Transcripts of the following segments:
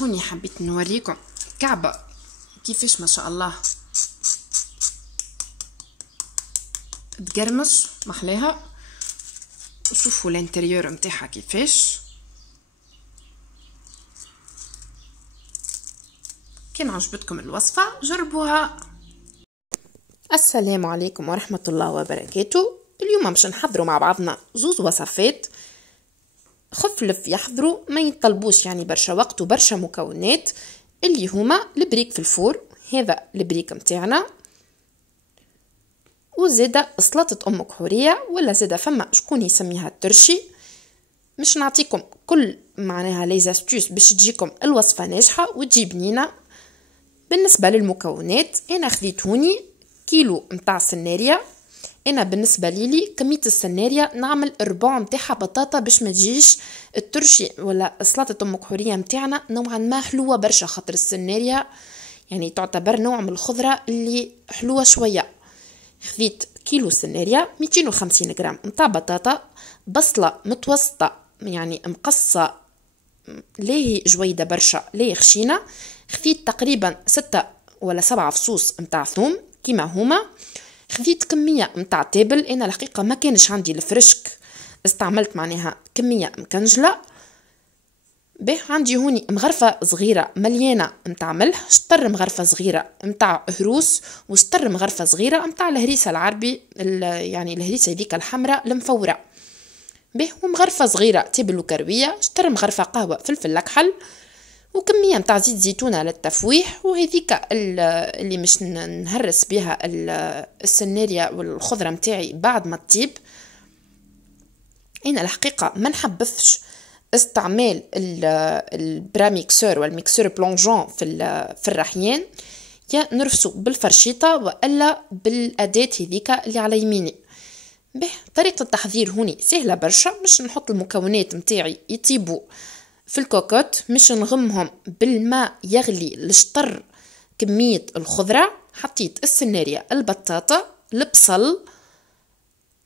هوني حبيت نوريكم كعبة كيفاش ما شاء الله تقرمش محلاها. شوفوا الانتريور متاعها كيفاش. كان عجبتكم الوصفة جربوها. السلام عليكم ورحمة الله وبركاته. اليوم باش نحضروا مع بعضنا زوز وصفات خفلف يحضروا، ما يطلبوش يعني برشا وقت وبرشا مكونات، اللي هما البريك في الفور، هذا البريك متاعنا، وزيدا سلطة أم كحورية ولا زيدا فما شكون يسميها الترشي. مش نعطيكم كل معناها ليزاستوس باش تجيكم الوصفة ناجحة وتجي بنينة. بالنسبة للمكونات أنا خذيت هوني كيلو متاع سناريا. أنا بالنسبة لي كمية السناريا نعمل ربع متاعها بطاطا باش ما تجيش الترشي ولا سلطة أم كحورية متاعنا نوعا ما حلوة برشا، خاطر السناريا يعني تعتبر نوع من الخضرة اللي حلوة شوية. خذيت كيلو سناريا، 250 غرام متاع بطاطا، بصلة متوسطة يعني مقصة ليه جويدة برشا ليه خشينة. خذيت تقريبا 6 ولا 7 فصوص متاع ثوم كيما هما. خذيت كمية متاع تابل، انا الحقيقة ما كانش عندي الفرشك، استعملت معناها كمية مكنجلة. به عندي هوني مغرفة صغيرة مليانة متاع ملح، شطر مغرفة صغيرة متاع هروس، وشطر مغرفة صغيرة متاع الهريسة العربي يعني الهريسة هذيك الحمراء المفورة. به ومغرفة صغيرة تابل وكروية، شطر مغرفة قهوة فلفل أكحل، وكمية متاع زيت زيتونة للتفويح. وهذيك اللي مش نهرس بها السناريا والخضرة متاعي بعد ما تطيب. أنا الحقيقة ما نحبذش استعمال البراميكسور والميكسور بلونجون في الرحيان، يا نرفسو بالفرشيطة وإلا بالأداة هذيك اللي على يميني. به طريقة التحضير هوني سهلة برشا. مش نحط المكونات متاعي يطيبوا في الكوكوت، مش نغمهم بالماء يغلي لشطر كمية الخضرة. حطيت السناريا، البطاطا، البصل،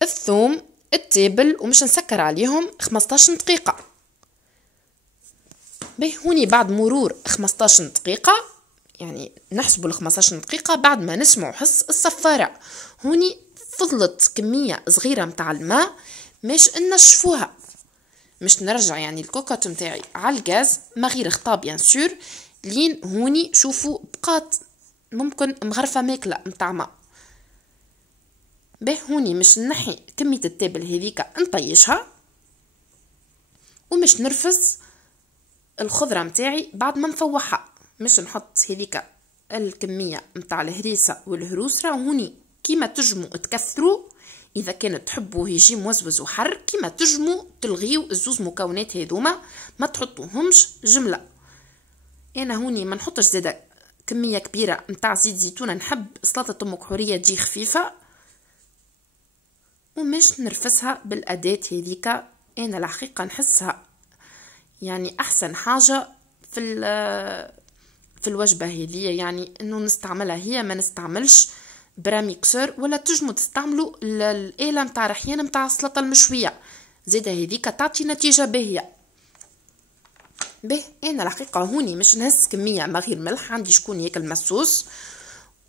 الثوم، التابل، ومش نسكر عليهم 15 دقيقة. به هوني بعد مرور 15 دقيقة يعني نحسبوا 15 دقيقة بعد ما نسمعوا حس الصفارة، هوني فضلت كمية صغيرة متاع الماء مش نشفوها. مش نرجع يعني الكوكوت متاعي على الغاز ما غير خطاب بيان سور، لين هوني شوفوا بقات ممكن مغرفة ماكلة متاع ماء. به هوني مش نحي كمية التابل هذيك نطيشها، ومش نرفز الخضرة متاعي بعد ما نفوحها. مش نحط هذيك الكمية متاع الهريسة والهروس، راهو هوني كيما تجمو تكثروا. اذا كانت تحبوا يجي موزوز وحر كيما تجمو تلغيو الزوز مكونات هذوما، ما تحطوهمش جملة. انا هوني ما نحطش زاده كمية كبيرة متاع زيت زيتونة، نحب سلطة ام كحورية تجي خفيفة، ومش نرفسها بالأداة هذيك. انا الحقيقة نحسها يعني احسن حاجة في الوجبة هذه، يعني انه نستعملها هي، ما نستعملش براميكسور. ولا تجمو تستعملوا الآلة متاع رحيان متاع السلطة المشوية، زيدا هذيك تعطي نتيجة باهية. به انا الحقيقة هوني مش نهز كمية ما غير ملح، عندي شكون ياكل مسوس،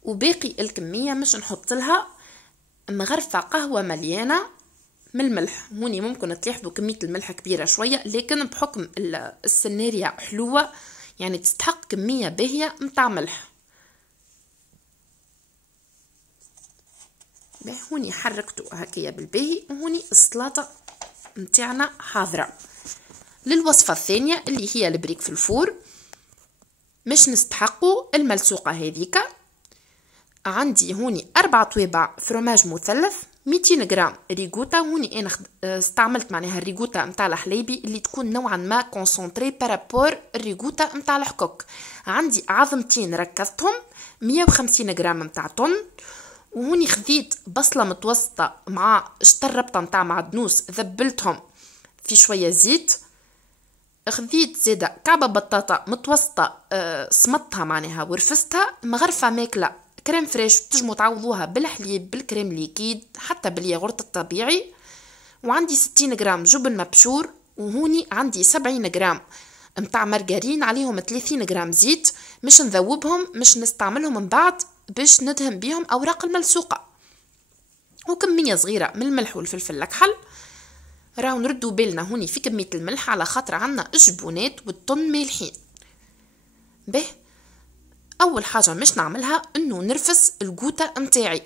وباقي الكمية مش نحط لها مغرفة قهوة مليانة من الملح. هوني ممكن تلاحظوا كمية الملح كبيرة شوية، لكن بحكم السناريا حلوة يعني تستحق كمية باهية متاع ملح. هوني حركته هكايا بالباهي، وهوني السلطة متاعنا حاضرة. للوصفة الثانية اللي هي البريك في الفور، مش نستحقوا الملسوقة هذيك. عندي هوني 4 طويبع فروماج مثلث، 200 غرام ريغوتا. هوني انا استعملت معناها الريغوتا متاع الحليبي اللي تكون نوعا ما كونسونطري بارابور الريغوتا متاع الحكوك. عندي عظمتين ركزتهم، 150 غرام متاع طن. وهوني خذيت بصلة متوسطة مع شطر ربطة متاع معدنوس، ذبلتهم في شوية زيت. خذيت زيادة كعبة بطاطا متوسطة، صمتها معناها ورفستها. مغرفة ماكلة كريم فريش، تجمو تعوضوها بالحليب بالكريم ليكيد حتى بالياغورت الطبيعي. وعندي 60 غرام جبن مبشور. وهوني عندي 70 غرام متاع مرجرين عليهم 30 جرام زيت، مش نذوبهم، مش نستعملهم من بعد باش ندهن بيهم اوراق الملسوقة، وكمية صغيرة من الملح والفلفل الأكحل. راهو نردو بالنا هوني في كمية الملح على خاطر عنا الجبونات والطن مالحين. به أول حاجة مش نعملها إنه نرفس القوطة متاعي،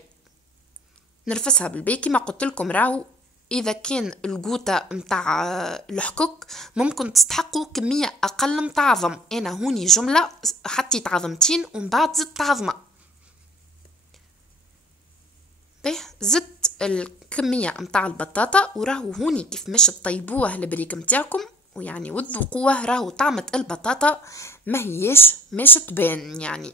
نرفسها بالباقي كما قلت لكم. راهو إذا كان القوطة متاع الحكوك ممكن تستحقوا كمية أقل متاع عظم، أنا هوني جملة حطيت عظمتين ومن بعد زدت عظمة. به زدت الكمية متاع البطاطا، وراهو هوني كيف مش تطيبوه البريك متاعكم ويعني وتذوقوه، راهو طعمة البطاطا ما هيش مش تبان يعني.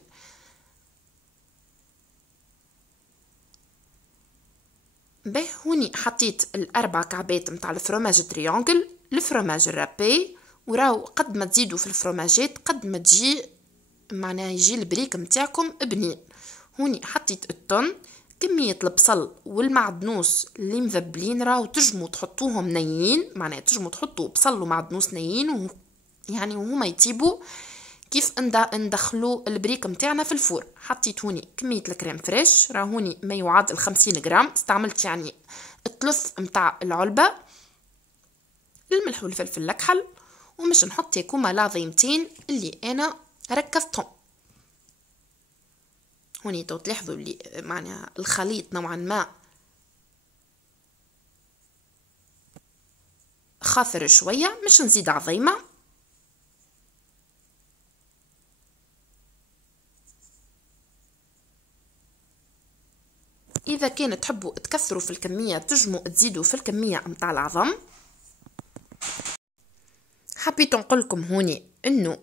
به هوني حطيت الأربع كعبات متاع الفرماج تريانجل، الفرماج الرابي، وراهو قد ما تزيدوا في الفرماجات قد ما تجي معناها يجي البريك متاعكم بنين. هوني حطيت التون، كمية البصل والمعدنوس اللي مذبلين، راهو تجموا تحطوهم نيين، معناها تجموا تحطوا بصل ومعدنوس نيين يعني وهما يطيبوا كيف ندخلوا البريك متاعنا في الفور. حطيت هوني كمية الكريم فريش، راهوني ما يعادل 50 جرام، استعملت يعني الثلث متاع العلبة، الملح والفلفل الأكحل، ومش نحط هكوما لاظيمتين اللي أنا ركزتهم. هوني تلاحظوا اللي معناها الخليط نوعا ما خاثر شوية، مش نزيد عظيمة. إذا كان تحبوا تكثروا في الكمية تجموا تزيدوا في الكمية متاع العظم. حبيت نقولكم هوني إنه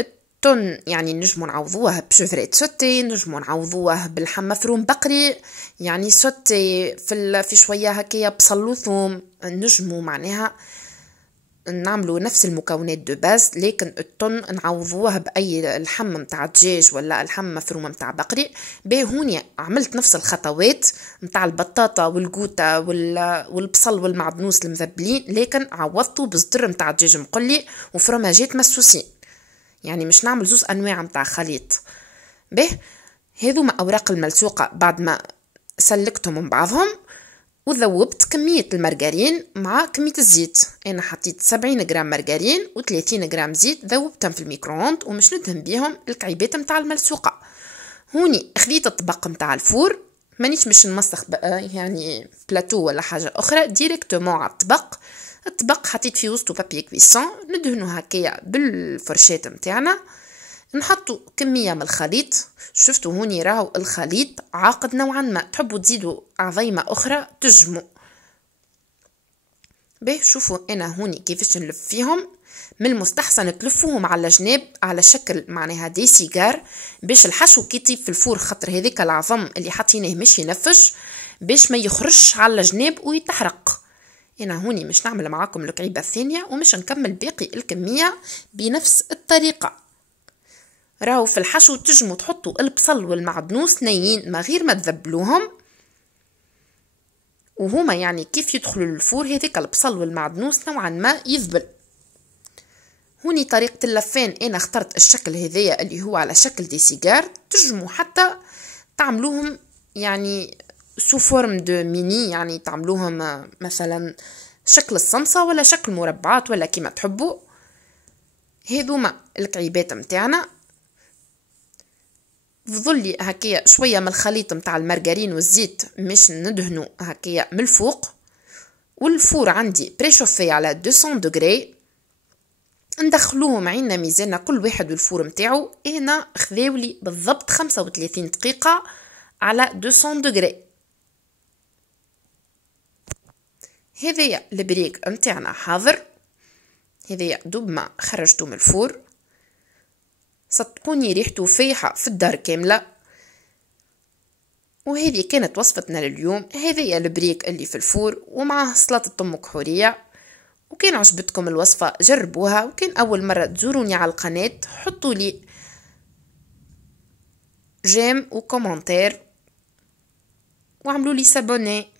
التون يعني نجمو نعوضوه بشفريت سوتي، نجمو نعوضوه باللحم مفروم بقري يعني سوتي في شوية هكايا بصل وثوم، نجمو معناها نعملوا نفس المكونات دو باز، لكن التون نعوضوه باي لحم متاع دجاج ولا لحم مفروم متاع بقري. هوني عملت نفس الخطوات متاع البطاطا والقوطه والبصل والمعدنوس المذبلين، لكن عوضته بصدر متاع دجاج مقلي وفرماجات مسوسين، يعني مش نعمل زوز انواع متاع خليط. هذوما اوراق الملسوقه بعد ما سلكتهم من بعضهم، وذوبت كمية المرجرين مع كمية الزيت. أنا حطيت 70 جرام مرجرين و30 جرام زيت، ذوبتهم في الميكرووند ومش ندهن بيهم الكعيبات متاع الملسوقة. هوني خذيت الطبق متاع الفور، مانيش مش نمسخ بقى يعني بلاتو ولا حاجة أخرى، ديريكتومون على الطبق حطيت في وسطو بابي كويسون، ندهنو هكايا بالفرشات متاعنا، نحطوا كمية من الخليط. شفتوا هوني راهو الخليط عاقد نوعا ما، تحبوا تزيدوا عظيمة أخرى تجموا. شوفوا أنا هوني كيفاش نلف فيهم، من المستحسن تلفوهم على جناب على شكل معناها دي سيجار باش الحشو كي يطيب في الفور، خاطر هذيك العظم اللي حطيناه مش ينفش باش ما يخرجش على جناب ويتحرق. أنا هوني مش نعمل معاكم الكعيبة الثانية ومش نكمل باقي الكمية بنفس الطريقة. راهو في الحشو تجموا تحطوا البصل والمعدنوس نيين ما غير ما تذبلوهم، وهما يعني كيف يدخلوا للفور هذيك البصل والمعدنوس نوعا ما يذبل. هوني طريقة اللفان، أنا اخترت الشكل هذايا اللي هو على شكل دي سيجار، تجموا حتى تعملوهم يعني سو فورم دو ميني، يعني تعملوهم مثلا شكل الصمصة ولا شكل مربعات ولا كيما تحبوا. هذوما الكعيبات متاعنا، فضلي هكايا شويه من الخليط متاع المرجرين والزيت مش ندهنو هكايا من الفوق، والفور عندي بريشوفي على 200 دوغري، ندخلوهم عينا ميزانا كل واحد والفور متاعو. هنا خذاولي بالضبط 35 دقيقه على 200 دوغري. هذايا البريك متاعنا حاضر، هذايا دوب ما خرجته من الفور، صدقوني ريحته فايحة في الدار كاملة. وهذه كانت وصفتنا لليوم، هذه البريك اللي في الفور ومعه سلطة أم كحورية. وكان عجبتكم الوصفة جربوها، وكان أول مرة تزوروني على القناة حطوا لي جيم وكومنتير وعملوا لي سابوني.